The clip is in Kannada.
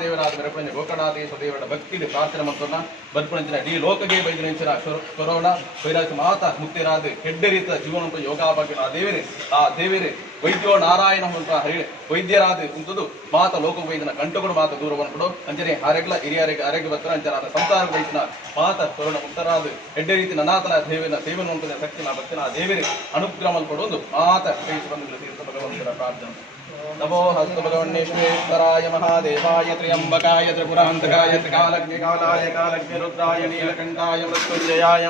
ದೇವರಾದ ಮೆರಪುಣಂಜ ಗೋಕರ್ಣಾಧೀಶ ದೇವರ ಭಕ್ತಿಲಿ ಪ್ರಾರ್ಥನೆ ಮಂತನ್ನ ಬರ್ಪುಣಂಚಿನ ಇಡೀ ಲೋಕಗೆ ಬೈದಿನ ಕೊರೋನಾ ವೈರಸ್ ಮಾತ ಮುಕ್ತಿರಾದ ಕೆಡ್ಡರಿತ ಜೀವನ ಯೋಗಾಭಾಗ್ಯ ಆ ದೇವರೇ ವೈದ್ಯೋ ನಾರಾಯಣ ಅಂತ ಹರಿ ವೈದ್ಯರಾದ ಕುಂತದು ಮಾತ ಲೋಕ ವೈದ್ಯನ ಕಂಟುಗಳು ಮಾತ ದೂರ ಬಂದ್ಬಿಡು ಅಂಜನೆ ಆರೋಗ್ಯ ಹಿರಿಯರಿಗೆ ಆರೋಗ್ಯ ಬರ್ತಾರ ಅಂಜನ ಸಂಸಾರ ವೈದ್ಯನ ಮಾತ ಕೊರೋನಾ ಮುಕ್ತರಾದ ಎಡ್ಡೆ ರೀತಿ ನನಾತನ ದೇವನ ಸೇವೆ ನೋಡ್ತದೆ ಶಕ್ತಿನ ಭಕ್ತಿನ ಆ ದೇವರೇ ಅನುಗ್ರಹ ಕೊಡೋದು ಮಾತ ಕೈಸಿ ಬಂದು ತೀರ್ಥ ಭಗವಂತರ ಪ್ರಾರ್ಥನೆ नमो हस्त भगवन्नेश्वरेश्वराय महादेवाय त्र्यंबकाय त्रिपुरान्तकाय त्रिकालज्ञ कालाय कालज्ञ रुद्राय नीलकण्ठाय मृत्युञ्जयाय